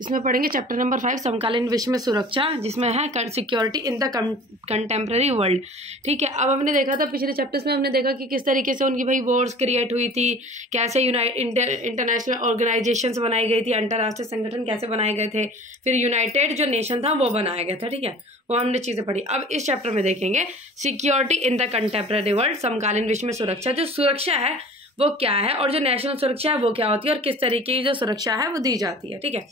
इसमें पढ़ेंगे chapter number 5 समकालीन विश्व में सुरक्षा, जिसमें है security in the contemporary world. ठीक है, अब हमने देखा था पिछले चैप्टर्स में, हमने देखा कि किस तरीके से उनकी भाई वॉर्स क्रिएट हुई थी, कैसे इंटरनेशनल ऑर्गेनाइजेशंस बनाई गई थी, अंतर्राष्ट्रीय संगठन कैसे बनाए गए थे, फिर यूनाइटेड जो नेशन था वो बनाया गया था। ठीक है, वो हमने चीज़ें पढ़ी। अब इस चैप्टर में देखेंगे security in the contemporary world, समकालीन विश्व में सुरक्षा। जो सुरक्षा है वो क्या है और जो नेशनल सुरक्षा है वो क्या होती है और किस तरीके की जो सुरक्षा है वो दी जाती है। ठीक है,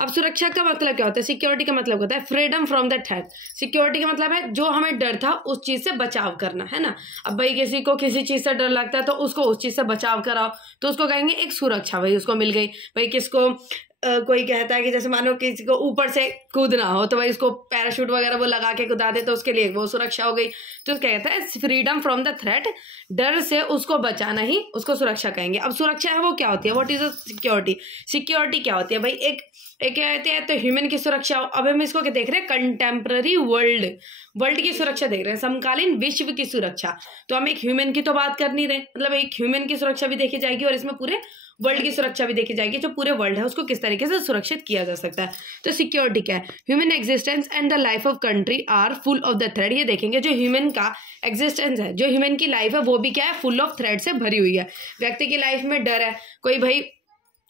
अब सुरक्षा का मतलब क्या होता है? सिक्योरिटी का मतलब होता है freedom from the threat. Security का मतलब है जो हमें डर था उस चीज से बचाव करना, है ना। अब भाई किसी को किसी चीज से डर लगता है तो उसको उस चीज से बचाव कराओ, तो उसको कहेंगे एक सुरक्षा, भाई उसको मिल गई। भाई किसको कोई कहता है कि जैसे मानो किसी को ऊपर से कूदना हो तो भाई उसको पैराशूट वगैरह वो लगा के कूदा दे, तो उसके लिए वो सुरक्षा हो गई। तो कहता है फ्रीडम फ्रॉम द थ्रेट, डर से उसको बचाना ही उसको सुरक्षा कहेंगे। अब सुरक्षा है वो क्या होती है? What is security? सिक्योरिटी क्या होती है भाई? एक क्या कहते हैं, तो ह्यूमन की सुरक्षा। अब हम इसको क्या देख रहे हैं? कंटेम्प्रेरी वर्ल्ड की सुरक्षा देख रहे हैं, समकालीन विश्व की सुरक्षा। तो हम एक ह्यूमन की तो बात कर नहीं रहे, मतलब एक ह्यूमन की सुरक्षा भी देखी जाएगी और इसमें पूरे वर्ल्ड की सुरक्षा भी देखी जाएगी। जो पूरे वर्ल्ड है उसको किस तरीके से सुरक्षित किया जा सकता है। तो सिक्योरिटी क्या है? Human existence and the life of country are full of the threat. ये देखेंगे जो ह्यूमन का एग्जिस्टेंस है, जो ह्यूमन की लाइफ है वो भी क्या है? फुल ऑफ थ्रेड से भरी हुई है। व्यक्ति की लाइफ में डर है, कोई भाई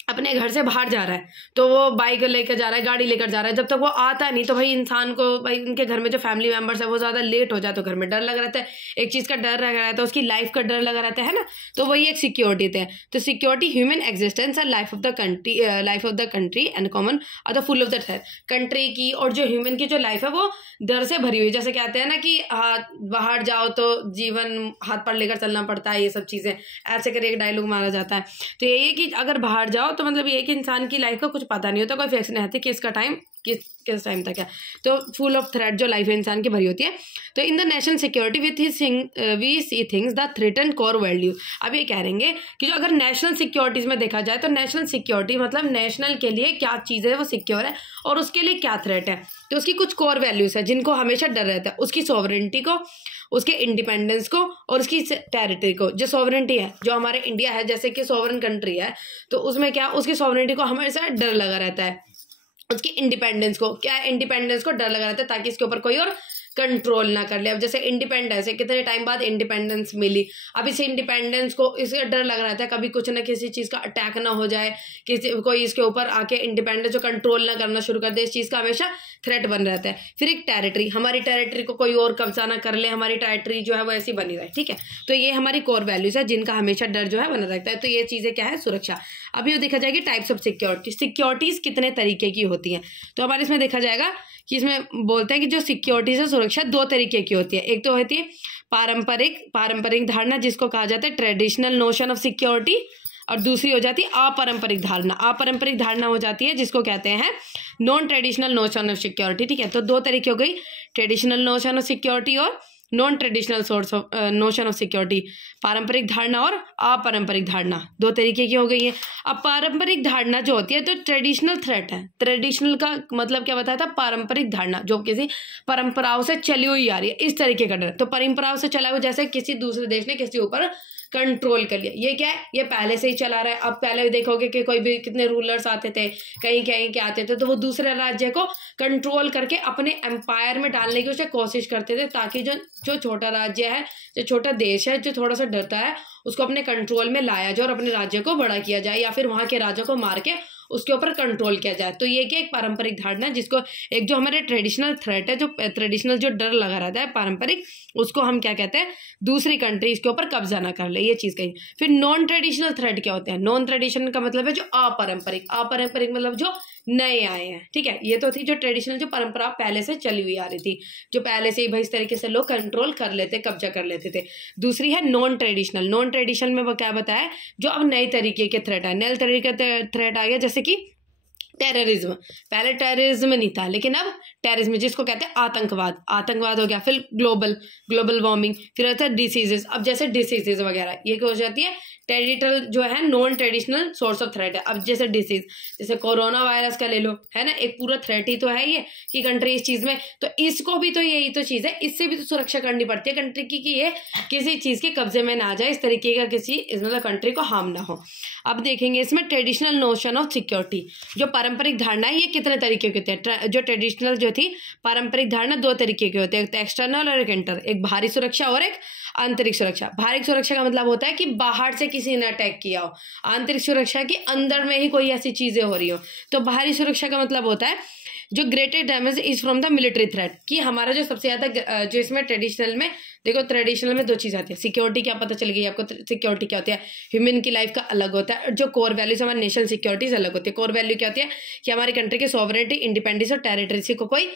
अपने घर से बाहर जा रहा है तो वो बाइक लेकर जा रहा है, गाड़ी लेकर जा रहा है, जब तक वो आता नहीं तो भाई इंसान को, भाई उनके घर में जो फैमिली मेंबर्स है वो ज़्यादा लेट हो जाए तो घर में डर लगा रहता है, एक चीज़ का डर लगा रहता है, उसकी लाइफ का डर लगा रहता है ना। तो वही एक सिक्योरिटी है। तो security human existence and life of the country and common are the full of the threat. Country की और जो ह्यूमन की जो लाइफ है वो डर से भरी हुई। जैसे कहते हैं ना कि बाहर जाओ तो जीवन हाथ पर लेकर चलना पड़ता है, ये सब चीज़ें ऐसे करके एक डायलॉग मारा जाता है। तो यही है कि अगर बाहर जाओ तो मतलब ये कि इंसान की लाइफ का कुछ पता नहीं होता, कोई फिक्स नहीं रहती कि इसका टाइम किस टाइम तक है। तो फुल ऑफ थ्रेट जो लाइफ है इंसान की भरी होती है। तो in the national security we see things the threaten core value. अब ये कह रहेंगे कि जो अगर नेशनल सिक्योरिटीज में देखा जाए तो नेशनल सिक्योरिटी मतलब नेशनल के लिए क्या चीज़ है वो सिक्योर है और उसके लिए क्या थ्रेट है। तो उसकी कुछ कोर वैल्यूज है जिनको हमेशा डर रहता है, उसकी सॉवरेंटी को, उसके इंडिपेंडेंस को और उसकी टेरिटरी को। जो सॉवरेंटी है, जो हमारे इंडिया है जैसे कि सॉवरन कंट्री है, तो उसमें क्या उसकी सॉवरेंटी को हमेशा डर लगा रहता है। उसकी इंडिपेंडेंस को क्या है? इंडिपेंडेंस को डर लगा रहता है ताकि इसके ऊपर कोई और कंट्रोल ना कर ले। अब जैसे इंडिपेंडेंस है, कितने टाइम बाद इंडिपेंडेंस मिली, अब इस इंडिपेंडेंस को इसका डर लग रहा था कभी कुछ ना किसी चीज़ का अटैक ना हो जाए, किसी कोई इसके ऊपर आके इंडिपेंडेंस जो कंट्रोल ना करना शुरू कर दे, इस चीज़ का हमेशा थ्रेट बन रहता है। फिर एक टेरिटरी, हमारी टेरिटरी को कोई और कब्जा ना कर ले, हमारी टेरिटरी जो है वो ऐसी बनी रहे। ठीक है, तो ये हमारी कोर वैल्यूज है जिनका हमेशा डर जो है बना रहता है। तो ये चीज़ें क्या है? सुरक्षा। अब ये देखा जाएगी टाइप्स ऑफ सिक्योरिटी, सिक्योरिटीज कितने तरीके की होती हैं। तो हमारे इसमें देखा जाएगा कि इसमें बोलते हैं कि जो सिक्योरिटी से सुरक्षा दो तरीके की होती है। एक तो होती है पारंपरिक धारणा जिसको कहा जाता है ट्रेडिशनल नोशन ऑफ सिक्योरिटी, और दूसरी हो जाती है अपारंपरिक धारणा। अपारंपरिक धारणा हो जाती है जिसको कहते हैं non traditional notion of security. ठीक है, तो दो तरीके हो गई, ट्रेडिशनल नोशन ऑफ सिक्योरिटी और non traditional source of notion of security. पारंपरिक धारणा और अपारंपरिक धारणा दो तरीके की हो गई है। अब पारंपरिक धारणा जो होती है तो ट्रेडिशनल थ्रेट है। ट्रेडिशनल का मतलब क्या बताया था? पारंपरिक धारणा जो किसी परंपराओं से चली हुई आ रही है, इस तरीके का डर। तो परंपराओं से चला हुआ, जैसे किसी दूसरे देश ने किसी ऊपर कंट्रोल कर लिया, ये क्या है? ये पहले से ही चला रहा है। अब पहले भी देखोगे कि कोई भी कितने रूलर्स आते थे, कहीं कहीं के आते थे, तो वो दूसरे राज्य को कंट्रोल करके अपने एम्पायर में डालने की उसे कोशिश करते थे, ताकि जो छोटा राज्य है, जो छोटा देश है, जो थोड़ा सा डरता है, उसको अपने कंट्रोल में लाया जाए और अपने राज्य को बड़ा किया जाए, या फिर वहाँ के राजा को मार के उसके ऊपर कंट्रोल किया जाए। तो ये क्या एक पारंपरिक धारणा है, जिसको एक जो हमारे ट्रेडिशनल थ्रेट है, जो ट्रेडिशनल जो डर लगा रहता है पारंपरिक, उसको हम क्या कहते हैं? दूसरी कंट्री इसके ऊपर कब्जा ना कर ले, ये चीज़ कही। फिर नॉन ट्रेडिशनल थ्रेट क्या होते हैं? नॉन ट्रेडिशनल का मतलब है जो अपारंपरिक मतलब जो नए आए हैं। ठीक है, ये तो थी जो ट्रेडिशनल, जो परंपरा पहले से चली हुई आ रही थी, जो पहले से ही भाई इस तरीके से लोग कंट्रोल कर लेते, कब्जा कर लेते थे। दूसरी है नॉन ट्रेडिशनल। नॉन ट्रेडिशनल में वो क्या बताया? जो अब नए तरीके के थ्रेट है, नए तरीके के थ्रेट आ गया, जैसे कि टेररिज्म। पहले टेररिज्म नहीं था, लेकिन अब टेररिज्म जिसको कहते हैं आतंकवाद हो गया। फिर ग्लोबल वार्मिंग, फिर आता है डिसीजेस। अब जैसे डिसीजेस वगैरह ये क्या हो जाती है? ट्रेडिशनल जो है non traditional source of threat है। अब जैसे डिसीज, जैसे कोरोना वायरस का ले लो, है ना, एक पूरा थ्रेट ही तो है ये कि कंट्री इस चीज में, तो इसको भी तो यही तो चीज है, इससे भी तो सुरक्षा करनी पड़ती है कंट्री की कि ये किसी चीज के कब्जे में ना आ जाए, इस तरीके का किसी मतलब कंट्री को हार्म ना हो। अब देखेंगे इसमें ट्रेडिशनल नोशन ऑफ सिक्योरिटी, जो पारंपरिक धारणा है ये कितने तरीके के होते हैं? जो ट्रेडिशनल जो थी पारंपरिक धारणा 2 तरीके के होते हैं, एक एक्सटर्नल और एक इंटर, एक बाहरी सुरक्षा और एक आंतरिक सुरक्षा। बाहरी सुरक्षा का मतलब होता है कि बाहर से किसी ने अटैक किया हो, आंतरिक सुरक्षा की अंदर में ही कोई ऐसी चीजें हो रही हो। तो बाहरी सुरक्षा का मतलब होता है जो greatest damage is from the military threat, कि हमारा जो सबसे ज्यादा जो इसमें ट्रेडिशनल में देखो, ट्रेडिशनल में 2 चीज़ आती है। सिक्योरिटी क्या पता चल गई आपको, सिक्योरिटी क्या होती है, ह्यूमन की लाइफ का अलग होता है। जो कोर वैल्यूज हमारे नेशनल सिक्योरिटीज अलग होती है। कोर वैल्यू क्या होती है कि हमारी कंट्री की सॉवरेनिटी, इंडिपेंडेंस और टेरिटरी को कोई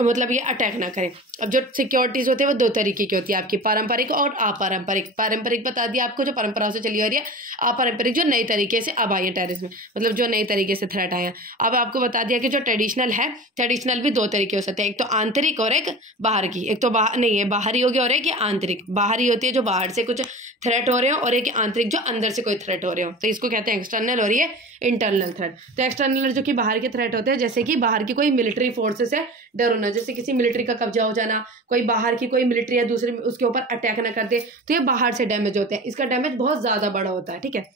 मतलब ये अटैक ना करे। अब जो सिक्योरिटीज होती है वो 2 तरीके की होती है आपकी, पारंपरिक और अपारंपरिक। पारंपरिक बता दिया आपको जो परंपराओं से चली आ रही है, अपारंपरिक जो नई तरीके से अब आई है टेररिज्म में, मतलब जो नई तरीके से थ्रेट आए हैं। अब आपको बता दिया कि जो ट्रेडिशनल है, ट्रेडिशनल भी 2 तरीके हो सकते हैं, एक तो आंतरिक और एक बाहर की। एक तो बाहर नहीं है, बाहरी हो गया, और एक आंतरिक। बाहरी होती है जो बाहर से कुछ थ्रेट हो रहे हो, और एक आंतरिक जो अंदर से कोई थ्रेट हो रहे हो। तो इसको कहते हैं एक्सटर्नल और ये इंटरनल थ्रेट। तो एक्सटर्नल जो कि बाहर के थ्रेट होते हैं, जैसे कि बाहर की कोई मिलिट्री फोर्सेस से डर होना, जैसे किसी मिलिट्री का कब्जा हो जाना, कोई बाहर की कोई मिलिट्री या दूसरी उसके ऊपर अटैक ना कर दे, तो ये बाहर से डैमेज होते हैं। इसका डैमेज बहुत ज्यादा बड़ा होता है, ठीक है।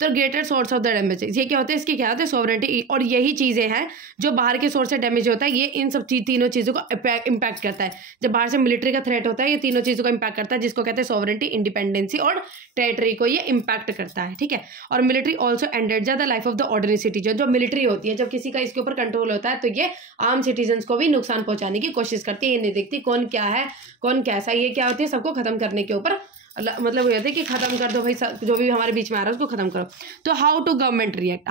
तो greater source of the damage ये क्या होता है, इसके क्या होता है सॉवरेनिटी, और यही चीजें हैं जो बाहर के सोर्स से डैमेज होता है। ये इन सब तीनों चीजों को इम्पैक्ट करता है। जब बाहर से मिलिट्री का थ्रेट होता है, ये तीनों चीजों को इम्पैक्ट करता है, जिसको कहते हैं सॉवरेनिटी, इंडिपेंडेंसी और टेरिटरी को ये इम्पैक्ट करता है, ठीक है। और military also ended the life of the ordinary citizen. जो मिलिट्री होती है, जब किसी का इसके ऊपर कंट्रोल होता है, तो ये आम सिटीजन को भी नुकसान पहुंचाने की कोशिश करती है। ये नहीं देखती कौन क्या है कौन कैसा, ये क्या होती है सबको खत्म करने के ऊपर, मतलब वो कहते हैं कि खत्म कर दो भाई, जो भी हमारे बीच में आ रहा है उसको खत्म करो। तो हाउ टू गवर्नमेंट रिएक्ट,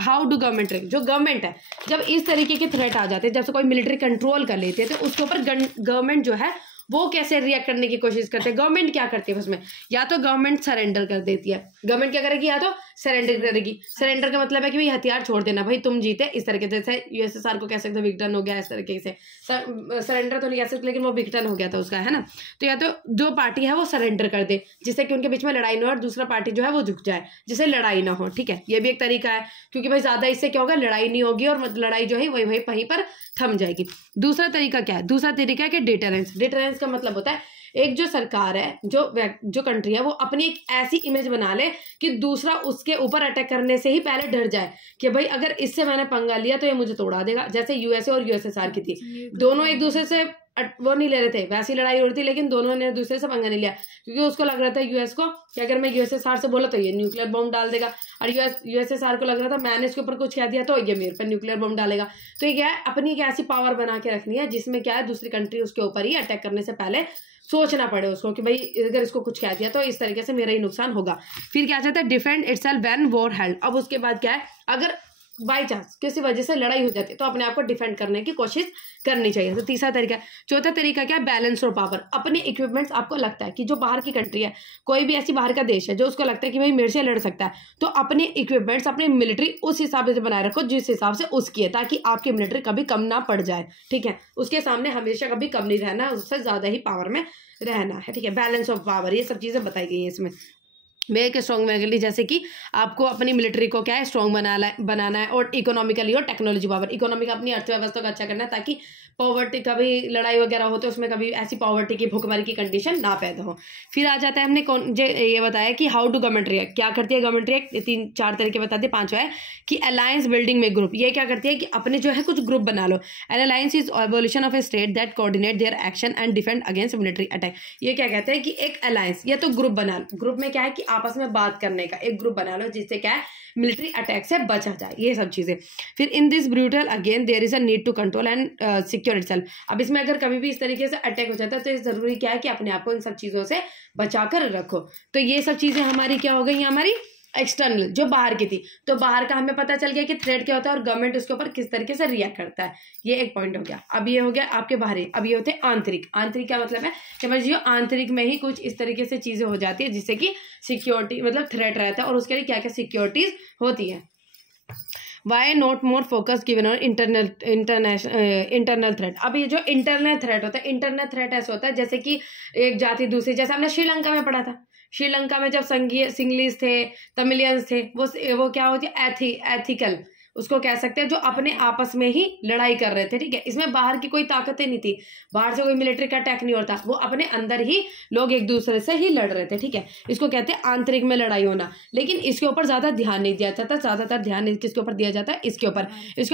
जो गवर्नमेंट है जब इस तरीके के थ्रेट आ जाते हैं, जब से कोई मिलिट्री कंट्रोल कर लेते हैं, तो उसके ऊपर गवर्नमेंट जो है वो कैसे रिएक्ट करने की कोशिश करते हैं। गवर्नमेंट क्या करती है उसमें, या तो गवर्नमेंट सरेंडर कर देती है, गवर्नमेंट क्या करेगी, या तो सरेंडर करेगी। सरेंडर का मतलब है कि भाई हथियार छोड़ देना, भाई तुम जीते, इस तरीके से। जैसे यूएसएसआर को कह सकते हो विघटन हो गया, इस तरीके से। सरेंडर तो नहीं कह सकते, लेकिन वो विघटन हो गया था उसका, है ना। तो या तो जो पार्टी है वो सरेंडर कर दे, जिससे कि उनके बीच में लड़ाई ना हो, और दूसरा पार्टी जो है वो झुक जाए, जिससे लड़ाई ना हो, ठीक है। ये भी एक तरीका है, क्योंकि भाई ज्यादा इससे क्या होगा, लड़ाई नहीं होगी, और लड़ाई जो है वहीं पर थम जाएगी। दूसरा तरीका क्या है, दूसरा तरीका है कि डिटरेंस। डिटरेंस का मतलब होता है एक जो सरकार है, जो कंट्री है, वो अपनी एक ऐसी इमेज बना ले कि दूसरा उसके ऊपर अटैक करने से ही पहले डर जाए कि भाई अगर इससे मैंने पंगा लिया तो ये मुझे तोड़ा देगा। जैसे यूएसए और यूएसएसआर की थी, दोनों एक दूसरे से वो नहीं ले रहे थे, वैसी लड़ाई हो रही थी, लेकिन दोनों ने दूसरे से पंगा नहीं लिया, क्योंकि उसको लग रहा था यूएस को कि अगर मैं यूएसएसआर से बोला तो ये न्यूक्लियर बम डाल देगा, और यूएसएसआर को लग रहा था मैंने इसके ऊपर कुछ कह दिया तो ये मेरे पर न्यूक्लियर बम डालेगा। तो ये क्या है, अपनी एक ऐसी पावर बना के रखनी है जिसमें क्या है, दूसरी कंट्री उसके ऊपर ही अटैक करने से पहले सोचना पड़े उसको कि भाई अगर इसको कुछ कह दिया तो इस तरीके से मेरा ही नुकसान होगा। फिर क्या चाहता है, defend itself when war held. अब उसके बाद क्या है, अगर बाई चांस किसी वजह से लड़ाई हो जाती है तो अपने आप को डिफेंड करने की कोशिश करनी चाहिए। तो तीसरा तरीका। चौथा तरीका क्या है, बैलेंस ऑफ पावर। अपने इक्विपमेंट्स, आपको लगता है कि जो बाहर की कंट्री है, कोई भी ऐसी बाहर का देश है जो उसको लगता है कि भाई मेरे से लड़ सकता है, तो अपने इक्विपमेंट्स, अपनी मिलिट्री उस हिसाब से बनाए रखो जिस हिसाब से उसकी है, ताकि आपकी मिलिट्री कभी कम ना पड़ जाए, ठीक है। उसके सामने हमेशा कभी कम नहीं रहना, उससे ज्यादा ही पावर में रहना है, ठीक है। बैलेंस ऑफ पावर, ये सब चीजें बताई गई है इसमें। मेक स्ट्रॉन्ग मैगली, जैसे कि आपको अपनी मिलिट्री को क्या है, स्ट्रॉन्ग बनाना है, और इकोनॉमिकली और टेक्नोलॉजी पावर, इकोनॉमिक अपनी अर्थव्यवस्था को अच्छा करना है, ताकि पॉवर्टी, कभी लड़ाई वगैरह हो तो उसमें कभी ऐसी पॉवर्टी की, भुखमरी की कंडीशन ना पैदा हो। फिर आ जाता है, हमने ये बताया कि हाउ टू गवर्नमेंट रिएक्ट, क्या करती है गवर्नमेंट रिएक्ट, 3-4 तरीके बता दिए। 5वां है कि अलायंस बिल्डिंग में ग्रुप। ये क्या करती है कि अपने जो है कुछ ग्रुप बना लो। An alliance is evolution of a state that coordinate their action and defend against military attack. ये क्या कहते हैं कि एक अलायंस या तो ग्रुप बना लो। ग्रुप में क्या है कि आपस में बात करने का एक ग्रुप बना लो, जिससे क्या है मिलिट्री अटैक से बचा जाए, ये सब चीजें। फिर in this brutal again there is a need to control and secure itself. अब इसमें अगर कभी भी इस तरीके से अटैक हो जाता है तो जरूरी क्या है कि अपने आप को इन सब चीजों से बचा कर रखो। तो ये सब चीजें हमारी क्या हो गई, हमारी एक्सटर्नल, जो बाहर की थी। तो बाहर का हमें पता चल गया कि थ्रेट क्या होता है और गवर्नमेंट उसके ऊपर किस तरीके से रिएक्ट करता है, ये एक पॉइंट हो गया। अब ये हो गया आपके बाहरी। अब ये होते हैं आंतरिक। आंतरिक क्या मतलब है कि भाई जो आंतरिक में ही कुछ इस तरीके से चीजें हो जाती है जिससे कि सिक्योरिटी मतलब थ्रेट रहता है, और उसके लिए क्या क्या सिक्योरिटीज होती है। Why not more focus given on internal threat. अब ये जो इंटरनल थ्रेट होता है, इंटरनल थ्रेट ऐसा होता है जैसे कि एक जाति दूसरी, जैसे हमने श्रीलंका में पढ़ा था। श्रीलंका में जब सिंगलीज थे, तमिलियंस थे, वो क्या होती है, एथिकल, उसको कह सकते हैं जो अपने आपस में ही लड़ाई कर रहे थे, ठीक है। इसमें बाहर की कोई ताकतें नहीं थी, बाहर से कोई मिलिट्री का अटैक नहीं होता, वो अपने अंदर ही लोग एक दूसरे से ही लड़ रहे थे, ठीक है। इसको कहते हैं आंतरिक में लड़ाई होना। लेकिन इसके ऊपर ज्यादा ध्यान नहीं दिया जाता, ज्यादातर ध्यान किसके ऊपर दिया जाता है, इसके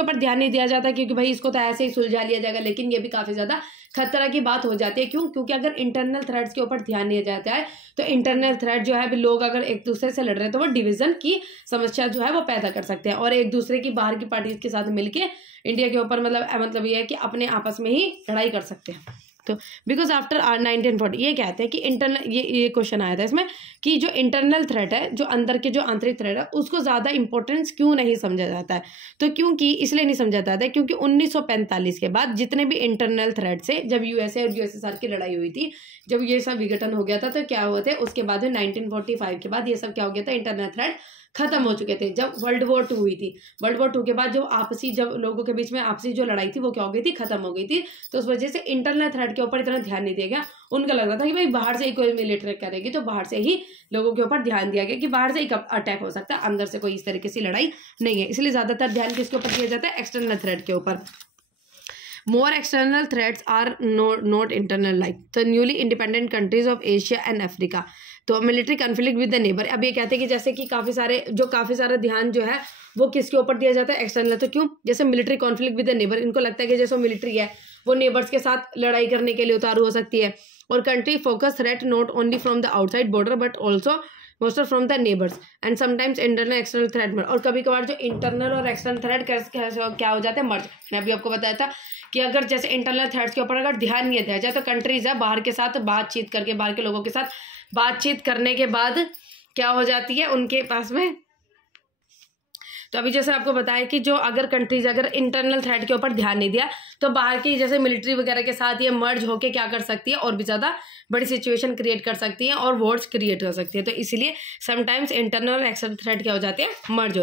ऊपर ध्यान नहीं दिया जाता, क्योंकि भाई इसको तो ऐसे ही सुलझा लिया जाएगा। लेकिन ये भी काफी ज्यादा खतरा की बात हो जाती है। क्यों? क्योंकि अगर इंटरनल थ्रेड्स के ऊपर ध्यान दिया जाता है तो इंटरनल थ्रेड जो है लोग अगर एक दूसरे से लड़ रहे हैं तो वो डिवीजन की समस्या जो है वो पैदा कर सकते हैं, और एक दूसरे की बाहर की पार्टीज के साथ मिलके इंडिया के ऊपर मतलब ये है कि अपने आपस में ही लड़ाई कर सकते हैं। तो बिकॉज आफ्टर 1940 ये कहते हैं कि इंटरनल ये क्वेश्चन आया था इसमें कि जो इंटरनल थ्रेट है, जो अंदर के जो आंतरिक थ्रेट है, उसको ज़्यादा इंपॉर्टेंस क्यों नहीं समझा जाता है। तो क्योंकि इसलिए नहीं समझा जाता है क्योंकि 1945 के बाद जितने भी इंटरनल थ्रेट से जब यूएसए और यूएसएसआर की लड़ाई हुई थी, जब ये सब विघटन हो गया था तो क्या हुआ था उसके बाद 1945 के बाद ये सब क्या हो गया था, इंटरनल थ्रेट खत्म हो चुके थे। जब वर्ल्ड वॉर 2 हुई थी, वर्ल्ड वॉर 2 के बाद जब लोगों के बीच में आपसी जो लड़ाई थी वो क्या हो गई थी, खत्म हो गई थी। तो उस वजह से इंटरनल थ्रेट के ऊपर इतना ध्यान नहीं दिया गया। उनका लग रहा था कि भाई बाहर से ही कोई मिलिट्री करेगी तो बाहर से ही लोगों के ऊपर ध्यान दिया गया कि बाहर से ही अटैक हो सकता है, अंदर से कोई इस तरीके से लड़ाई नहीं है। इसलिए ज्यादातर ध्यान किसके ऊपर दिया जाता है, एक्सटर्नल थ्रेट के ऊपर। More external threats are not internal, like the newly independent countries of Asia and Africa. तो military conflict with the neighbour. अब ये कहते हैं कि जैसे कि काफ़ी सारा ध्यान जो है वो किसके ऊपर दिया जाता है, एक्सटर्नल। तो क्यों? जैसे military conflict with the neighbour, इनको लगता है कि जैसे मिलिट्री है वो नेबर्स के साथ लड़ाई करने के लिए उतारू हो सकती है। और country focus threat not only from the outside border but also most from the neighbours and sometimes internal external threat merge. और कभी कभार जो इंटरनल और एक्सटर्नल थ्रेट क्या हो जाते हैं, मर्ज। मैं अभी आपको बताया था कि अगर जैसे इंटरनल थ्रेट्स के ऊपर अगर ध्यान नहीं दिया जाए तो कंट्रीज है बाहर के साथ बातचीत करके, बाहर के लोगों के साथ बातचीत करने के बाद क्या हो जाती है उनके पास में। तो अभी जैसे आपको बताया कि जो अगर कंट्रीज अगर इंटरनल थ्रेट के ऊपर ध्यान नहीं दिया तो बाहर की जैसे मिलिट्री वगैरह के साथ ये मर्ज होके क्या कर सकती है, और भी ज़्यादा बड़ी सिचुएशन क्रिएट कर सकती है और वॉर्स क्रिएट कर सकती है। तो इसीलिए समटाइम्स इंटरनल और एक्सटर्नल थ्रेट क्या हो जाते हैं, मर्ज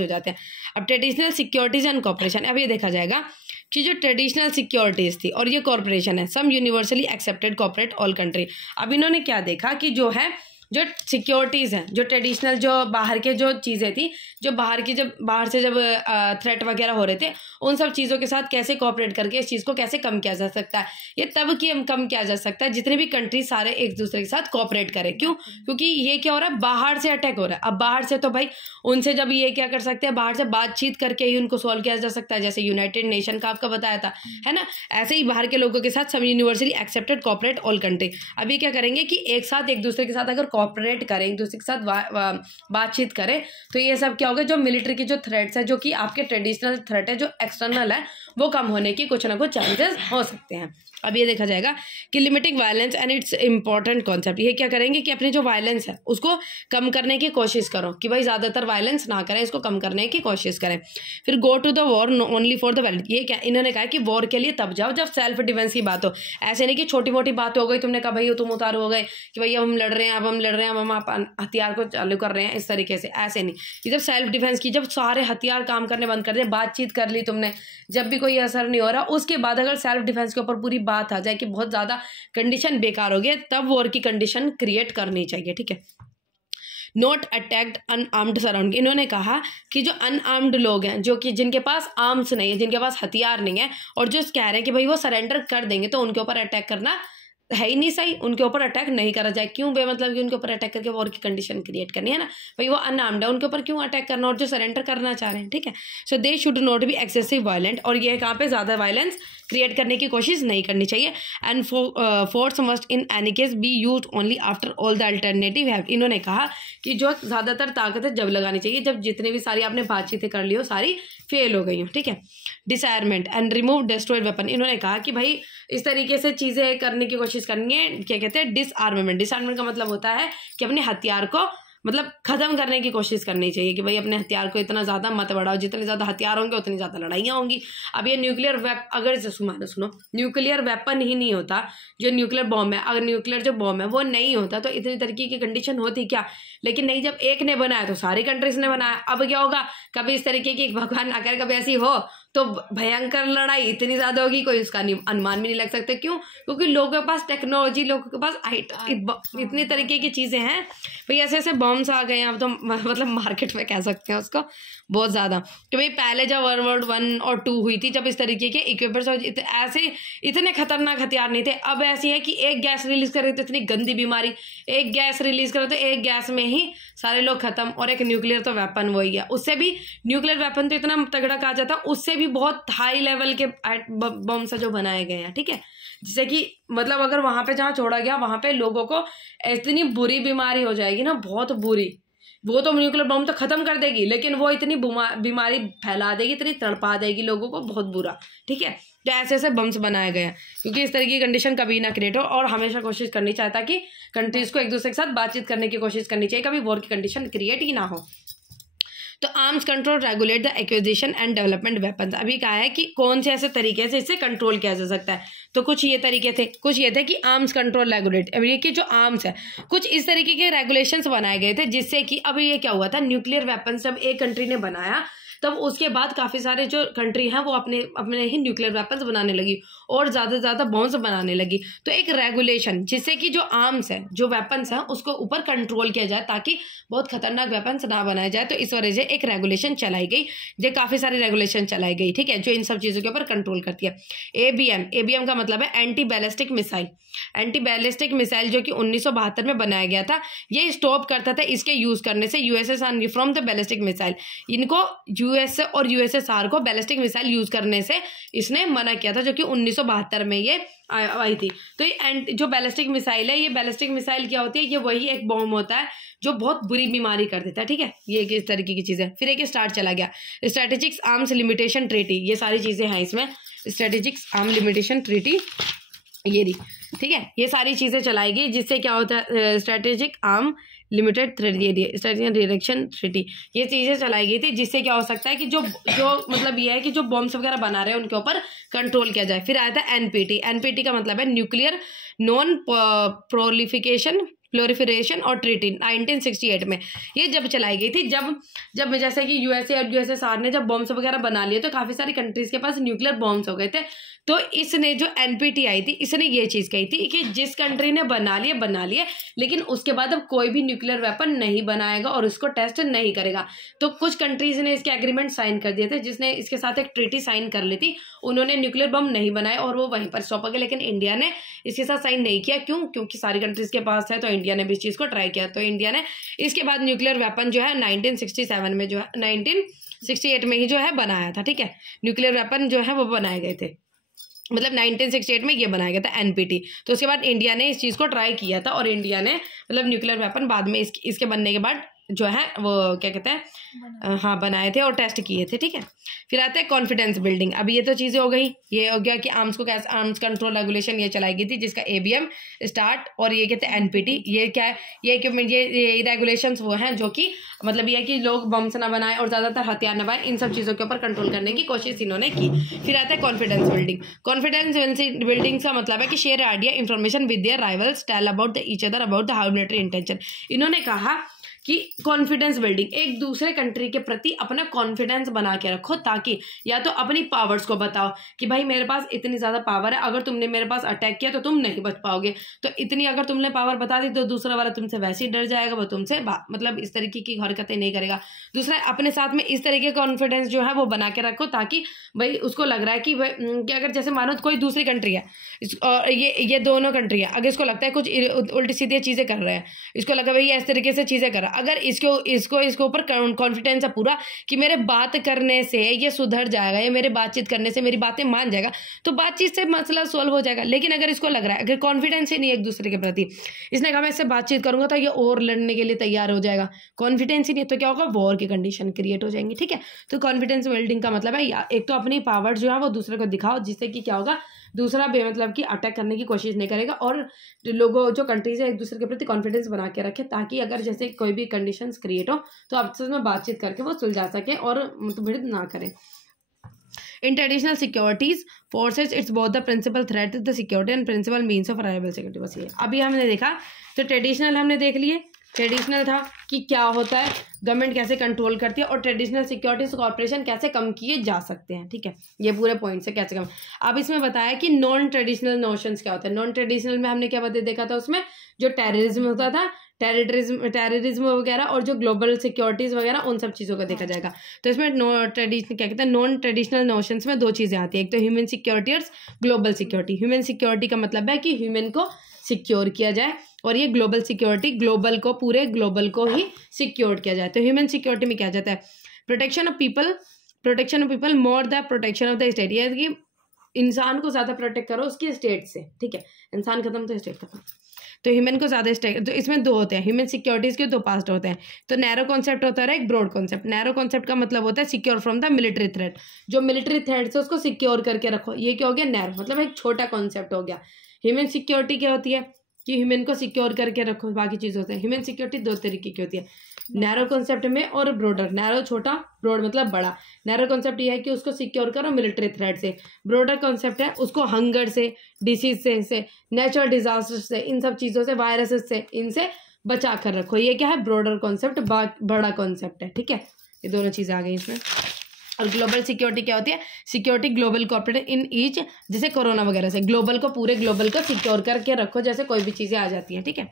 हो जाते हैं। अब ट्रेडिशनल सिक्योरिटीज एंड कॉर्पोरेशन, अब ये देखा जाएगा कि जो ट्रेडिशनल सिक्योरिटीज थी और ये कॉर्पोरेशन है, some universally accepted corporate all country. अब इन्होंने क्या देखा कि जो है जो सिक्योरिटीज़ हैं, जो ट्रेडिशनल जो बाहर के जो चीज़ें थी, जो बाहर से जब थ्रेट वगैरह हो रहे थे, उन सब चीज़ों के साथ कैसे कोऑपरेट करके इस चीज़ को कैसे कम किया जा सकता है। ये तब कम किया जा सकता है जितने भी कंट्री सारे एक दूसरे के साथ कोऑपरेट करें। क्यों? क्योंकि ये क्या हो रहा है, बाहर से अटैक हो रहा है। अब बाहर से तो भाई उनसे जब ये क्या कर सकते हैं, बाहर से बातचीत करके ही उनको सॉल्व किया जा सकता है, जैसे यूनाइटेड नेशन का आपका बताया था, है ना। ऐसे ही बाहर के लोगों के साथ सब universally accepted cooperate all country. अभी क्या करेंगे कि एक साथ एक दूसरे के साथ अगर कोऑपरेट करें, दूसरे के साथ बातचीत करें, तो ये सब क्या होगा, जो मिलिट्री की जो थ्रेट्स है, जो कि आपके ट्रेडिशनल थ्रेट है, जो एक्सटर्नल है, वो कम होने की कुछ ना कुछ चांसेस हो सकते हैं। अब ये देखा जाएगा कि limiting violence and it's important concept. ये क्या करेंगे कि अपनी जो वायलेंस है उसको कम करने की कोशिश करो, कि भाई ज़्यादातर वायलेंस ना करें, इसको कम करने की कोशिश करें। फिर go to the war only for the valid. ये क्या इन्होंने कहा कि वॉर के लिए तब जाओ जब सेल्फ डिफेंस की बात हो। ऐसे नहीं कि छोटी मोटी बात हो गई, तुमने कहा भाई तुम उतारू हो गए कि भाई हम लड़ रहे हैं, अब हम हथियार को चालू कर रहे हैं, इस तरीके से ऐसे नहीं। जब सेल्फ डिफेंस की, जब सारे हथियार काम करने बंद कर दिए, बातचीत कर ली तुमने, जब भी कोई असर नहीं हो रहा, उसके बाद अगर सेल्फ डिफेंस के ऊपर पूरी बात आ जाए कि बहुत ज़्यादा कंडीशन बेकार हो गई, तब वॉर की कंडीशन क्रिएट करनी चाहिए, ठीक है। Not attacked unarmoured surround. इन्होंने कहा कि जो अनआर्म्ड लोग हैं, जो कि जिनके पास आर्म्स नहीं है, जिनके पास हथियार नहीं है, और जो कह रहे हैं कि भाई वो सरेंडर कर देंगे, तो उनके ऊपर अटैक करना है ही नहीं सही, उनके ऊपर अटैक नहीं करा जाए। क्यों? बेमतलब कि उनके ऊपर अटैक करके वॉर की कंडीशन क्रिएट करनी है ना, भाई वो अनआर्म्ड है, उनके ऊपर क्यों अटैक करना, और जो सरेंडर करना चाह रहे हैं, ठीक है। So they should not be excessive violent, और ये कहाँ पे ज़्यादा वायलेंस क्रिएट करने की कोशिश नहीं करनी चाहिए। And force must in any case B use only after all the alternative have. इन्होंने कहा कि जो ज़्यादातर ताकत है जब लगानी चाहिए, जब जितने भी सारी आपने बातचीतें कर ली हो सारी फेल हो गई हो, ठीक है। डिसायरमेंट एंड रिमूव डिस्ट्रॉयड वेपन। इन्होंने कहा कि भाई इस तरीके से चीज़ें करने की कोशिश करनी है, क्या कहते हैं, डिसआर्ममेंट। डिसआर्ममेंट का मतलब होता है कि अपने हथियार को मतलब ख़त्म करने की कोशिश करनी चाहिए, कि भाई अपने हथियार को इतना ज़्यादा मत बढ़ाओ, जितने ज़्यादा हथियार होंगे उतनी ज़्यादा लड़ाइयाँ होंगी। अब ये न्यूक्लियर अगर सुनो न्यूक्लियर वेपन ही नहीं होता, जो न्यूक्लियर बॉम्ब है, अगर न्यूक्लियर जो बॉम्ब है वो नहीं होता तो इतनी तरीके की कंडीशन होती क्या। लेकिन नहीं, जब एक ने बनाया तो सारी कंट्रीज ने बनाया। अब क्या होगा, कभी इस तरीके की भगवान ना करे कभी ऐसी हो तो भयंकर लड़ाई इतनी ज़्यादा होगी कोई उसका अनुमान भी नहीं लग सकता। क्यों? क्योंकि लोगों के पास टेक्नोलॉजी, लोगों के पास इतनी तरीके की चीज़ें हैं भाई, ऐसे ऐसे बॉम्ब्स आ गए हैं अब तो मतलब मार्केट में कह सकते हैं उसको बहुत ज़्यादा। कि भाई पहले जब वर्ल्ड वॉर 1 और 2 हुई थी, जब इस तरीके के इक्विपमेंट्स ऐसे इतने खतरनाक हथियार नहीं थे। अब ऐसी है कि एक गैस रिलीज करे तो इतनी गंदी बीमारी, एक गैस रिलीज करे तो एक गैस में ही सारे लोग खत्म। और एक न्यूक्लियर तो वेपन वही है, उससे भी न्यूक्लियर वेपन तो इतना तगड़ा कहा जाता है, उससे भी बहुत हाई लेवल के बम्स जो बनाए गए हैं, ठीक है। जिससे कि मतलब अगर वहां पे जहाँ छोड़ा गया वहां पे लोगों को इतनी बुरी बीमारी हो जाएगी ना, बहुत बुरी। वो तो न्यूक्लियर बम तो खत्म कर देगी, लेकिन वो इतनी बीमारी फैला देगी, इतनी तड़पा देगी लोगों को, बहुत बुरा, ठीक है। तो ऐसे ऐसे बम्स बनाए गए हैं क्योंकि इस तरह की कंडीशन कभी ना क्रिएट हो। और हमेशा कोशिश करनी चाहता कि कंट्रीज को एक दूसरे के साथ बातचीत करने की कोशिश करनी चाहिए, कभी वॉर की कंडीशन क्रिएट ही ना हो। तो arms control regulate the acquisition and development weapons. अभी कहा है कि कौन से ऐसे तरीके से इससे कंट्रोल किया जा सकता है। तो कुछ ये तरीके थे, कुछ ये थे कि आर्म्स कंट्रोल रेगुलेट, अब ये कि जो आर्म्स है कुछ इस तरीके के रेगुलेशंस बनाए गए थे जिससे कि अभी ये क्या हुआ था, न्यूक्लियर वेपन्स जब एक कंट्री ने बनाया तब उसके बाद काफ़ी सारे जो कंट्री हैं वो अपने अपने ही न्यूक्लियर वेपन्स बनाने लगी और ज़्यादा से ज़्यादा बॉम्ब्स बनाने लगी। तो एक रेगुलेशन जिससे कि जो आर्म्स है, जो वेपन्स हैं, उसको ऊपर कंट्रोल किया जाए ताकि बहुत खतरनाक वेपन्स ना बनाए जाए। तो इस वजह से एक रेगुलेशन चलाई गई, जो काफ़ी सारी रेगुलेशन चलाई गई, ठीक है, जो इन सब चीज़ों के ऊपर कंट्रोल करती है। ABM का मतलब है anti ballistic missile. Anti ballistic missile जो कि 1972 में बनाया गया था, ये स्टॉप करता था इसके यूज़ करने से USSR from the ballistic missile. इनको यूएस और यूएसएसआर को बैलिस्टिक मिसाइल यूज़ करने से इसने मना किया था, जो कि 1972 में ये आई थी। तो ये जो बैलिस्टिक मिसाइल है, ये बैलिस्टिक मिसाइल क्या होती है, ये वही एक बॉम्ब होता है जो बहुत बुरी बीमारी कर देता है, ठीक है। ये किस तरीके की चीज़ है। फिर एक स्टार्ट चला गया स्ट्रेटेजिक आर्म्स लिमिटेशन ट्रीटी, ये सारी चीज़ें हैं इसमें। स्ट्रेटेजिक आर्म लिमिटेशन ट्रीटी ये रही, ठीक है। ये सारी चीज़ें चलाई गई जिससे क्या होता है, strategic arm limited treaty, strategic direction treaty, ये चीज़ें चलाई गई थी जिससे क्या हो सकता है कि जो मतलब ये है कि जो बॉम्ब्स वगैरह बना रहे हैं उनके ऊपर कंट्रोल किया जाए। फिर आया था एनपीटी का मतलब है न्यूक्लियर नॉन प्रोलिफरेशन और ट्रीटी 1968 में ये जब चलाई गई थी। जब जैसे कि यूएसए और यूएसएसआर ने जब बॉम्ब्स वगैरह बना लिए तो काफ़ी सारी कंट्रीज़ के पास न्यूक्लियर बॉम्ब्स हो गए थे। तो इसने जो एनपीटी आई थी, इसने ये चीज़ कही थी कि जिस कंट्री ने बना लिए लेकिन उसके बाद अब कोई भी न्यूक्लियर वेपन नहीं बनाएगा और उसको टेस्ट नहीं करेगा। तो कुछ कंट्रीज़ ने इसके एग्रीमेंट साइन कर दिए थे, जिसने इसके साथ एक ट्रीटी साइन कर ली थी। उन्होंने न्यूक्लियर बम नहीं बनाए और वो वहीं पर स्टॉप हो गए, लेकिन इंडिया ने इसके साथ साइन नहीं किया। क्यों? क्योंकि सारी कंट्रीज़ के पास है, तो इंडिया ने भी इस चीज़ को ट्राई किया। तो इंडिया ने इसके बाद न्यूक्लियर वेपन जो है 1967 में जो है 1968 में ही जो है बनाया था, ठीक है। न्यूक्लियर वेपन जो है वो बनाए गए थे, मतलब 1968 में ये बनाया गया था एनपीटी। तो उसके बाद इंडिया ने इस चीज़ को ट्राई किया था और इंडिया ने मतलब न्यूक्लियर वेपन बाद में इसके बनने के बाद जो है वो क्या कहते हैं, हाँ, बनाए थे और टेस्ट किए थे, ठीक है। फिर आते हैं कॉन्फिडेंस बिल्डिंग। अब ये तो चीज़ें हो गई, ये हो गया कि आर्म्स को कैसे, आर्म्स कंट्रोल रेगुलेशन ये चलाई गई थी जिसका ABM स्टार्ट, और ये कहते हैं एनपीटी। ये क्या है, ये इक्विपमेंट, ये रेगुलेशंस वो हैं जो कि मतलब ये है कि लोग बम्स ना बनाए और ज़्यादातर हथियार ना बनाए, इन सब चीज़ों के ऊपर कंट्रोल करने की कोशिश इन्होंने की। फिर आता है कॉन्फिडेंस बिल्डिंग। कॉन्फिडेंस बिल्डिंग का मतलब है कि share idea information with their rivals, tell about the each other about the how military intention. इन्होंने कहा कि कॉन्फिडेंस बिल्डिंग, एक दूसरे कंट्री के प्रति अपना कॉन्फिडेंस बना के रखो, ताकि या तो अपनी पावर्स को बताओ कि भाई मेरे पास इतनी ज़्यादा पावर है, अगर तुमने मेरे पास अटैक किया तो तुम नहीं बच पाओगे। तो इतनी अगर तुमने पावर बता दी तो दूसरा वाला तुमसे वैसे ही डर जाएगा, वो तुमसे मतलब इस तरीके की हरकतें नहीं करेगा। दूसरा, अपने साथ में इस तरीके का कॉन्फिडेंस जो है वो बना के रखो, ताकि भाई उसको लग रहा है कि अगर जैसे मानो कोई दूसरी कंट्री है और ये दोनों कंट्री है, अगर इसको लगता है कुछ उल्टी सीधी चीज़ें कर रहे हैं, इसको लगा भाई इस तरीके से चीज़ें कर रहा है, अगर इसको ऊपर कॉन्फिडेंस है पूरा कि मेरे बात करने से ये सुधर जाएगा, या मेरे बातचीत करने से मेरी बातें मान जाएगा, तो बातचीत से मसला सॉल्व हो जाएगा। लेकिन अगर इसको लग रहा है, अगर कॉन्फिडेंस ही नहीं है एक दूसरे के प्रति, इसने कहा मैं इससे बातचीत करूंगा तो ये और लड़ने के लिए तैयार हो जाएगा, कॉन्फिडेंस ही नहीं, तो क्या होगा, वॉर की कंडीशन क्रिएट हो जाएंगी, ठीक है। तो कॉन्फिडेंस बिल्डिंग का मतलब है एक तो अपनी पावर जो है वो दूसरे को दिखाओ, जिससे कि क्या होगा, दूसरा बेमतलब की अटैक करने की कोशिश नहीं करेगा, और लोगों जो कंट्रीज है एक दूसरे के प्रति कॉन्फिडेंस बना के रखे, ताकि अगर जैसे कोई भी कंडीशंस क्रिएट हो तो आपस में बातचीत करके वो सुलझा सके और मतभेद ना करें। In traditional securities forces, it's both the principal threat to the security and principal means of reliable security। बस ये अभी हमने देखा। तो ट्रेडिशनल हमने देख लिए, ट्रेडिशनल था कि क्या होता है, गवर्नमेंट कैसे कंट्रोल करती है और ट्रेडिशनल सिक्योरिटीज कॉर्पोरेशन कैसे कम किए जा सकते हैं। ठीक है, ये पूरे पॉइंट्स है कैसे कम। अब इसमें बताया कि नॉन ट्रेडिशनल नोशंस क्या होता है। नॉन ट्रेडिशनल में हमने क्या देखा था, उसमें जो टेररिज्म होता था, टेररिज्म वगैरह और जो ग्लोबल सिक्योरिटीज वगैरह, उन सब चीज़ों का देखा जाएगा। तो इसमें क्या कहते हैं, नॉन ट्रेडिशनल नोशंस में दो चीज़ें आती है, एक तो ह्यूमन सिक्योरिटी और ग्लोबल सिक्योरिटी। ह्यूमन सिक्योरिटी का मतलब है कि ह्यूमन को सिक्योर किया जाए, और ये ग्लोबल सिक्योरिटी ग्लोबल को, पूरे ग्लोबल को ही सिक्योर किया जाए। तो ह्यूमन सिक्योरिटी में क्या जाता है, protection of people more the protection of the state. ये कि इंसान को ज़्यादा प्रोटेक्ट करो उसकी स्टेट से। ठीक है, इंसान खत्म तो स्टेट खत्म, तो ह्यूमन को ज़्यादा स्टेट। तो इसमें दो होते हैं, ह्यूमन सिक्योरिटीज़ के दो पार्ट होते हैं। तो नैरो कॉन्सेप्ट होता है, एक ब्रॉड कॉन्सेप्ट। नैरो कॉन्सेप्ट का मतलब होता है secure from the military threat, जो मिलिट्री थ्रेट से उसको सिक्योर करके रखो। ये क्या हो गया, नैरो, मतलब एक छोटा कॉन्सेप्ट हो गया। ह्यूमन सिक्योरिटी क्या होती है कि ह्यूमन को सिक्योर करके रखो, बाकी चीज़ होते हैं। ह्यूमन सिक्योरिटी दो तरीके की होती है, नैरो कॉन्सेप्ट में और ब्रॉडर। नैरो छोटा, ब्रॉड मतलब बड़ा। नैरो कॉन्सेप्ट ये है कि उसको सिक्योर करो मिलिट्री थ्रेट से। ब्रॉडर कॉन्सेप्ट है उसको हंगर से, डिसीज से, नेचुरल डिजास्टर से, इन सब चीज़ों से, वायरसेस से, इनसे बचा कर रखो। ये क्या है, ब्रॉडर कॉन्सेप्ट, बड़ा कॉन्सेप्ट है। ठीक है, ये दोनों चीज़ें आ गई इसमें। और ग्लोबल सिक्योरिटी क्या होती है, security global cooperate in each, जैसे कोरोना वगैरह से ग्लोबल को, पूरे ग्लोबल को सिक्योर करके रखो, जैसे कोई भी चीज़ें आ जाती हैं। ठीक है,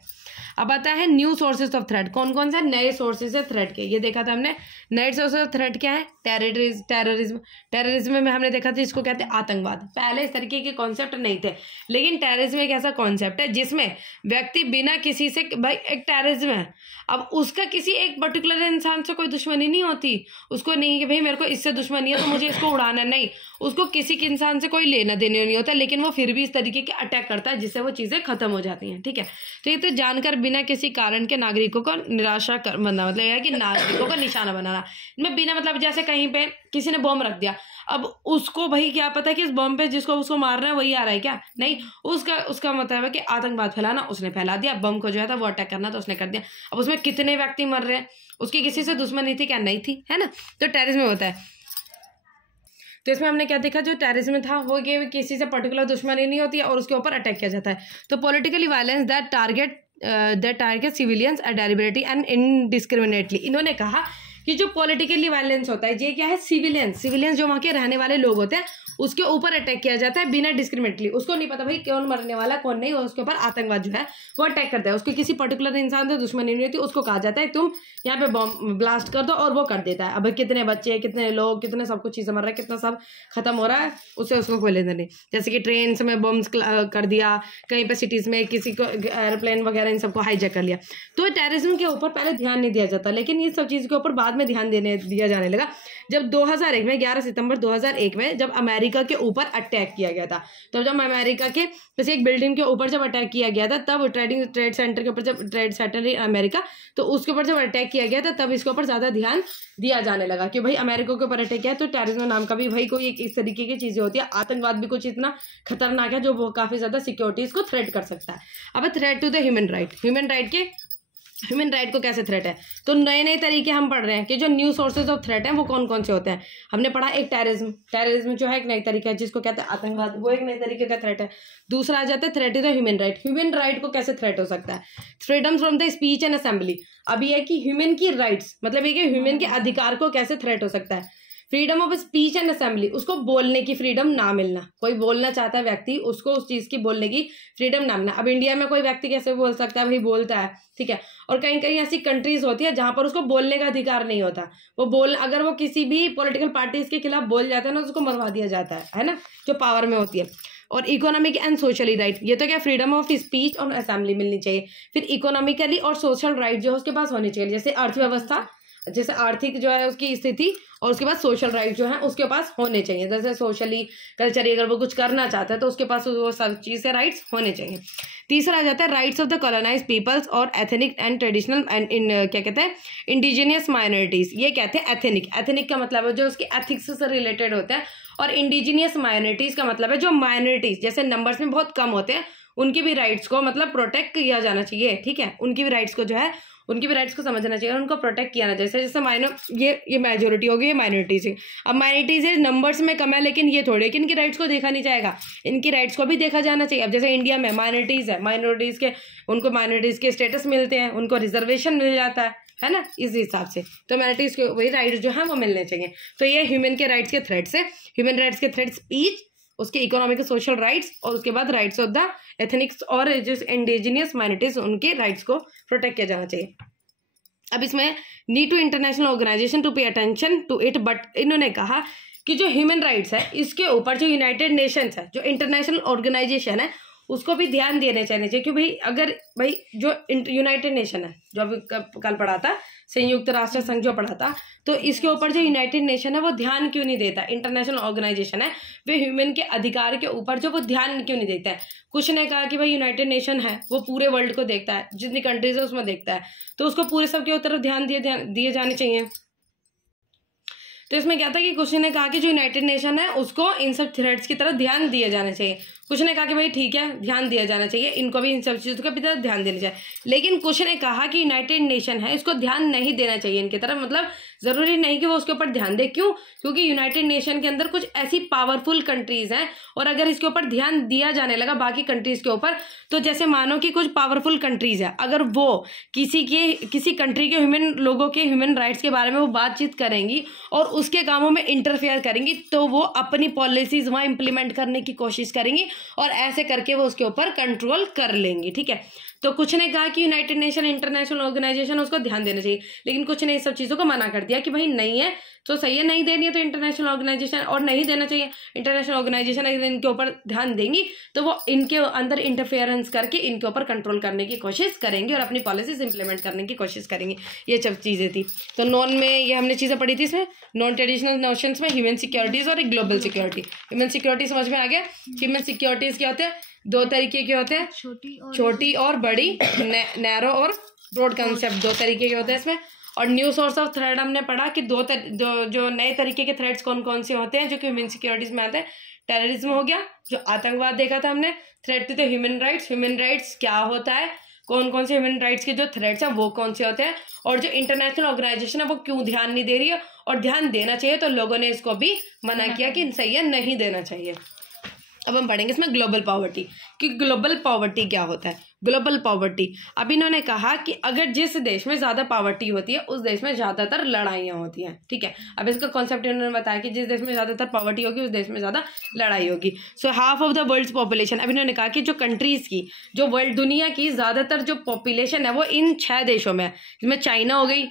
अब आता है न्यू सोर्सेज ऑफ थ्रेट। कौन कौन से नए सोर्सेज है थ्रेट के, ये देखा था हमने। नए सोर्सेज ऑफ थ्रेट क्या है, टेररिज्म में हमने देखा था इसको कहते हैं आतंकवाद। पहले इस तरीके के कॉन्सेप्ट नहीं थे, लेकिन टेररिज्म एक ऐसा कॉन्सेप्ट है जिसमें व्यक्ति बिना किसी से, भाई एक टेररिज्म है, अब उसका किसी एक पर्टिकुलर इंसान से कोई दुश्मनी नहीं होती, उसको नहीं कि भाई मेरे को इससे दुश्मनी है तो मुझे इसको उड़ाना, नहीं, उसको किसी के इंसान से कोई लेना देना नहीं होता, लेकिन वो फिर भी इस तरीके के अटैक करता है जिससे वो चीज़ें खत्म हो जाती हैं। ठीक है, तो ये तो जानकर बिना किसी कारण के नागरिकों को निराशा कर बनना, मतलब यह है कि नागरिकों को निशाना बनाना। इनमें बिना मतलब जैसे कहीं पे किसी ने बॉम्ब रख दिया, अब उसको भाई क्या पता कि इस बॉम्ब पे जिसको उसको मारना है वही आ रहा है क्या, नहीं, उसका मतलब है कि आतंकवाद फैलाना, उसने फैला दिया। बम को जो है था वो अटैक करना तो उसने कर दिया। अब उसमें कितने व्यक्ति मर रहे हैं, उसकी किसी से दुश्मनी थी क्या, नहीं थी, है ना। तो टेररिज्म में होता है। तो इसमें हमने क्या देखा, जो टेररिज्म था वो कि किसी से पर्टिकुलर दुश्मनी नहीं होती है और उसके ऊपर अटैक किया जाता है। तो politically violence that target civilians deliberately and indiscriminately. इन्होंने कहा कि जो पॉलिटिकली वायलेंस होता है ये क्या है, सिविलियंस जो वहाँ के रहने वाले लोग होते हैं उसके ऊपर अटैक किया जाता है बिना डिस्क्रिमिनेटली। उसको नहीं पता भाई कौन मरने वाला कौन नहीं, और उसके ऊपर आतंकवाद जो है वो अटैक करता है। उसको किसी पर्टिकुलर इंसान से दुश्मनी नहीं होती, उसको कहा जाता है तुम यहाँ पे बॉम्ब ब्लास्ट कर दो, और वो कर देता है। अब कितने बच्चे, कितने लोग, कितने सब कुछ चीज़ें मर रहा है, कितना सब खत्म हो रहा है, उससे उसको कोई लेना नहीं। जैसे कि ट्रेन में बॉम्ब्स कर दिया, कहीं पे सिटीज़ में किसी को एयरप्लेन वगैरह इन सबको हाईजैक कर लिया। तो टेररिज्म के ऊपर पहले ध्यान नहीं दिया जाता, लेकिन ये सब चीज़ के ऊपर बाद में ध्यान दिया जाने लगा जब 2001 में 11 सितंबर 2001 में जब अमेरिका के ऊपर अटैक किया गया था। तो जब अमेरिका के जैसे एक बिल्डिंग के ऊपर जब अटैक किया गया था, तब ट्रेड सेंटर के ऊपर, जब ट्रेड सेंटर अमेरिका, तो उसके ऊपर जब अटैक किया गया था तब इसके ऊपर ज़्यादा ध्यान दिया जाने लगा कि भाई अमेरिका के ऊपर अटैक किया। तो टेररिज्म नाम का भी भाई कोई एक इस तरीके की चीज़ें होती है। आतंकवाद भी कुछ इतना खतरनाक है जो वो काफ़ी ज़्यादा सिक्योरिटीज़ को थ्रेट कर सकता है। अब threat to the human right को कैसे थ्रेट है, तो नए नए तरीके हम पढ़ रहे हैं कि जो न्यू सोर्सेज ऑफ थ्रेट हैं वो कौन कौन से होते हैं। हमने पढ़ा एक टेररिज्म जो है एक नई तरीका है जिसको कहते हैं आतंकवाद, वो एक नई तरीके का थ्रेट है। दूसरा आ जाता है threat is the human right को कैसे थ्रेट हो सकता है, freedom from the speech and assembly. अब ये है कि ह्यूमन की राइट्स, मतलब ये कि ह्यूमन के अधिकार को कैसे थ्रेट हो सकता है। Freedom of speech and assembly, उसको बोलने की फ्रीडम ना मिलना, कोई बोलना चाहता है व्यक्ति, उसको उस चीज़ की बोलने की फ्रीडम ना मिलना। अब इंडिया में कोई व्यक्ति कैसे बोल सकता है, भाई बोलता है, ठीक है, और कहीं कहीं ऐसी कंट्रीज होती है जहां पर उसको बोलने का अधिकार नहीं होता। अगर वो किसी भी पॉलिटिकल पार्टीज के खिलाफ बोल जाता है ना, उसको मरवा दिया जाता है ना, जो पावर में होती है। और इकोनॉमिक एंड सोशली राइट, ये तो क्या फ्रीडम ऑफ स्पीच और असेंबली मिलनी चाहिए। फिर इकोनॉमिकली और सोशल राइट जो है उसके पास होनी चाहिए, जैसे अर्थव्यवस्था, जैसे आर्थिक जो है उसकी स्थिति, और उसके बाद सोशल राइट जो है उसके पास होने चाहिए। जैसे सोशली कल्चरली अगर वो कुछ करना चाहता है तो उसके पास वो सब चीज़ से राइट्स होने चाहिए। तीसरा आ जाता है rights of the colonized peoples और एथनिक एंड ट्रेडिशनल एंड क्या कहते हैं इंडिजिनियस माइनॉरिटीज। ये कहते हैं एथनिक का मतलब है जो उसके एथिक्स से रिलेटेड होता है, और इंडिजिनियस माइनॉरिटीज का मतलब है जो माइनॉरिटीज जैसे नंबर्स में बहुत कम होते हैं उनकी भी राइट्स को मतलब प्रोटेक्ट किया जाना चाहिए, ठीक है। उनकी भी राइट्स को जो है, उनकी भी राइट्स को समझना चाहिए और उनको प्रोटेक्ट किया ना, जैसे जैसे ये मेजोरिटी होगी, ये माइनॉरिटीज है। अब माइनॉरिटीज है नंबर्स में कम है, लेकिन ये थोड़े कि इनकी राइट्स को देखा नहीं जाएगा, इनकी राइट्स को भी देखा जाना चाहिए। अब जैसे इंडिया में माइनॉरिटीज है, माइनॉरिटीज के उनको माइनॉरिटीज के स्टेटस मिलते हैं, उनको रिजर्वेशन मिल जाता है ना, इस हिसाब से तो माइनॉरिटीज को वही राइट्स जो है वो मिलने चाहिए। तो ये ह्यूमन के राइट्स के थ्रेड्स है, ह्यूमन राइट्स के थ्रेड्स स्पीच, उसके इकोनॉमिक सोशल राइट्स, और उसके बाद राइट्स ऑफ द एथनिक्स और जो इंडिजिनियस माइनॉरिटीज उनके राइट्स को प्रोटेक्ट किया जाना चाहिए। अब इसमें need to international organization to pay attention to it, but इन्होंने कहा कि जो ह्यूमन राइट्स है इसके ऊपर जो यूनाइटेड नेशंस है, जो इंटरनेशनल ऑर्गेनाइजेशन है, उसको भी ध्यान देने चाहिए। क्यों भाई, अगर भाई जो यूनाइटेड नेशन है, जो अभी कल पढ़ा था संयुक्त राष्ट्र संघ जो पढ़ा था, तो इसके ऊपर जो यूनाइटेड नेशन है वो ध्यान क्यों नहीं देता, इंटरनेशनल ऑर्गेनाइजेशन है वे ह्यूमन के अधिकार के ऊपर जो वो ध्यान क्यों नहीं देता है। कुछ ने कहा कि भाई यूनाइटेड नेशन है वो पूरे वर्ल्ड को देखता है, जितनी कंट्रीज है उसमें देखता है, तो उसको पूरे सबके तरफ ध्यान दिए जाने चाहिए। तो इसमें क्या था कि कुछ ने कहा कि जो यूनाइटेड नेशन है उसको इन सब थ्रेड्स की तरफ ध्यान दिए जाने चाहिए, कुछ ने कहा कि भाई ठीक है ध्यान दिया जाना चाहिए, इनको भी इन सब चीज़ों की तरफ ध्यान देना चाहिए। लेकिन कुछ ने कहा कि यूनाइटेड नेशन है इसको ध्यान नहीं देना चाहिए इनकी तरफ, मतलब ज़रूरी नहीं कि वो उसके ऊपर ध्यान दे। क्यों? क्योंकि यूनाइटेड नेशन के अंदर कुछ ऐसी पावरफुल कंट्रीज हैं, और अगर इसके ऊपर ध्यान दिया जाने लगा बाकी कंट्रीज के ऊपर, तो जैसे मानो कि कुछ पावरफुल कंट्रीज है, अगर वो किसी कंट्री के लोगों के ह्यूमन राइट्स के बारे में वो बातचीत करेंगी और उसके कामों में इंटरफेयर करेंगी, तो वो अपनी पॉलिसीज वहाँ इंप्लीमेंट करने की कोशिश करेंगी और ऐसे करके वो उसके ऊपर कंट्रोल कर लेंगी, ठीक है। तो कुछ ने कहा कि यूनाइटेड नेशन इंटरनेशनल ऑर्गेनाइजेशन उसको ध्यान देना चाहिए, लेकिन कुछ ने इस सब चीज़ों को मना कर दिया कि भाई नहीं है तो सही है, नहीं देनी है तो इंटरनेशनल ऑर्गेनाइजेशन और नहीं देना चाहिए। इंटरनेशनल ऑर्गेनाइजेशन अगर इनके ऊपर ध्यान देंगी तो वो इनके अंदर इंटरफेरेंस करके इनके ऊपर कंट्रोल करने की कोशिश करेंगे और अपनी पॉलिसीज इंप्लीमेंट करने की कोशिश करेंगे। ये सब चीज़ें थी। तो नॉन में ये हमने चीज़ें पढ़ी थी, इसमें नॉन ट्रेडिशनल नोशंस में ह्यूमन सिक्योरिटीज़ और एक ग्लोबल सिक्योरिटी। ह्यूमन सिक्योरिटी समझ में आ गया। ह्यूमन सिक्योरिटीज़ क्या होते हैं? दो तरीके के होते हैं, छोटी और बड़ी, नैरो और ब्रॉड कंसेप्ट, दो तरीके के होते हैं इसमें। और न्यू सोर्स ऑफ थ्रेड हमने पढ़ा कि जो नए तरीके के थ्रेड्स कौन कौन से होते हैं जो कि ह्यूमन सिक्योरिटीज में आते हैं। टेररिज्म हो गया, जो आतंकवाद देखा था हमने। थ्रेट थे ह्यूमन राइट्स क्या होता है, कौन कौन से ह्यूमन राइट्स के जो थ्रेड्स हैं वो कौन से होते हैं, और जो इंटरनेशनल ऑर्गेनाइजेशन है वो क्यों ध्यान नहीं दे रही है, और ध्यान देना चाहिए तो लोगों ने इसको भी मना किया कि सही है, नहीं देना चाहिए। अब हम पढ़ेंगे इसमें ग्लोबल पॉवर्टी, कि ग्लोबल पॉवर्टी क्या होता है। ग्लोबल पॉवर्टी, अब इन्होंने कहा कि अगर जिस देश में ज़्यादा पॉवर्टी होती है उस देश में ज़्यादातर लड़ाइयाँ होती हैं, ठीक है। अब इसका कॉन्सेप्ट इन्होंने बताया कि जिस देश में ज़्यादातर पॉवर्टी होगी उस देश में ज़्यादा लड़ाई होगी। So half of the world's population, अब इन्होंने कहा कि जो कंट्रीज़ की, जो वर्ल्ड दुनिया की ज़्यादातर जो पॉपुलेशन है वो इन 6 देशों में है, जिसमें चाइना हो गई,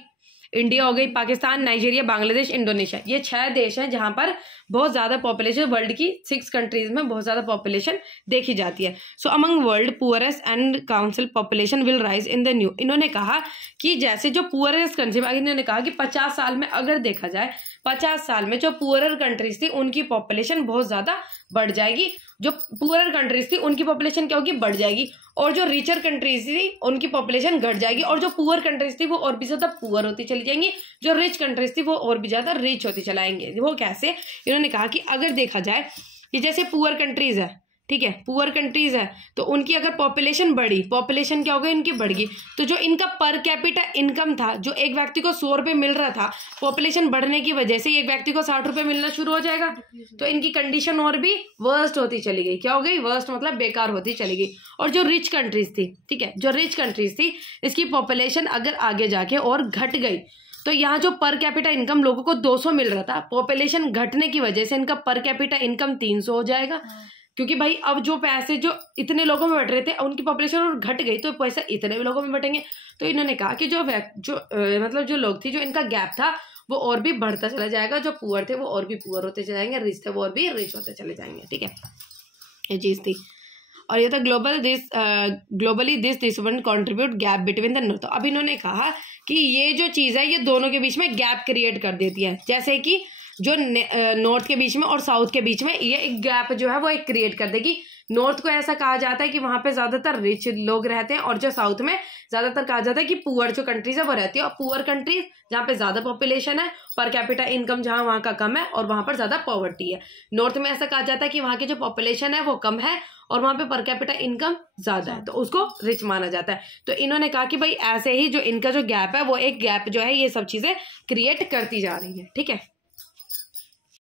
इंडिया हो गई, पाकिस्तान, नाइजीरिया, बांग्लादेश, इंडोनेशिया, ये 6 देश हैं जहां पर बहुत ज़्यादा पॉपुलेशन, वर्ल्ड की 6 कंट्रीज में बहुत ज़्यादा पॉपुलेशन देखी जाती है। सो among world poorest and council population will rise in the new, इन्होंने कहा कि जैसे जो पुअरेस्ट कंट्री, इन्होंने कहा कि 50 साल में अगर देखा जाए, 50 साल में जो पुअरर कंट्रीज थी उनकी पॉपुलेशन बहुत ज़्यादा बढ़ जाएगी, जो पुअरर कंट्रीज थी उनकी पॉपुलेशन क्या होगी, बढ़ जाएगी, और जो रिचर कंट्रीज थी उनकी पॉपुलेशन घट जाएगी, और जो पुअर कंट्रीज थी वो और भी ज़्यादा पुअर होती चली जाएंगी, जो रिच कंट्रीज थी वो और भी ज़्यादा रिच होती चलाएंगे। वो कैसे? इन्होंने कहा कि अगर देखा जाए कि जैसे पुअर कंट्रीज है, ठीक है, पुअर कंट्रीज है तो उनकी अगर पॉपुलेशन बढ़ी, पॉपुलेशन क्या होगा, इनकी बढ़गी, तो जो इनका पर कैपिटा इनकम था, जो एक व्यक्ति को 100 रुपये मिल रहा था, पॉपुलेशन बढ़ने की वजह से एक व्यक्ति को 60 रुपये मिलना शुरू हो जाएगा, तो इनकी कंडीशन और भी वर्स्ट होती चली गई। क्या हो गई? वर्स्ट मतलब बेकार होती चली गई। और जो रिच कंट्रीज थी, ठीक है, जो रिच कंट्रीज थी, इसकी पॉपुलेशन अगर आगे जाके और घट गई, तो यहाँ जो पर कैपिटा इनकम लोगों को 200 मिल रहा था, पॉपुलेशन घटने की वजह से इनका पर कैपिटा इनकम 300 हो जाएगा, क्योंकि भाई अब जो पैसे जो इतने लोगों में बट रहे थे उनकी पॉपुलेशन और घट गई तो पैसा इतने लोगों में बटेंगे। तो इन्होंने कहा कि मतलब जो लोग थी, जो इनका गैप था वो और भी बढ़ता चला जाएगा, जो पुअर थे वो और भी पुअर होते चले जाएंगे, रिच थे वो और भी रिच होते चले जाएंगे, ठीक है, ये चीज़ थी। और ये था globally this one contribute gap between the north. तो अब इन्होंने कहा कि ये जो चीज़ है ये दोनों के बीच में गैप क्रिएट कर देती है, जैसे कि जो नॉर्थ के बीच में और साउथ के बीच में ये एक गैप जो है वो एक क्रिएट कर देगी। नॉर्थ को ऐसा कहा जाता है कि वहां पे ज्यादातर रिच लोग रहते हैं, और जो साउथ में ज्यादातर कहा जाता है कि पुअर जो कंट्रीज है वो रहती है। और पुअर कंट्रीज जहाँ पे ज्यादा पॉपुलेशन है, पर कैपिटा इनकम जहाँ वहाँ का कम है, और वहां पर ज्यादा पॉवर्टी है। नॉर्थ में ऐसा कहा जाता है कि वहाँ की जो पॉपुलेशन है वो कम है और वहां पे पर कैपिटा इनकम ज्यादा है, तो उसको रिच माना जाता है। तो इन्होंने कहा कि भाई ऐसे ही जो इनका जो गैप है वो एक गैप जो है ये सब चीजें क्रिएट करती जा रही है। ठीक है।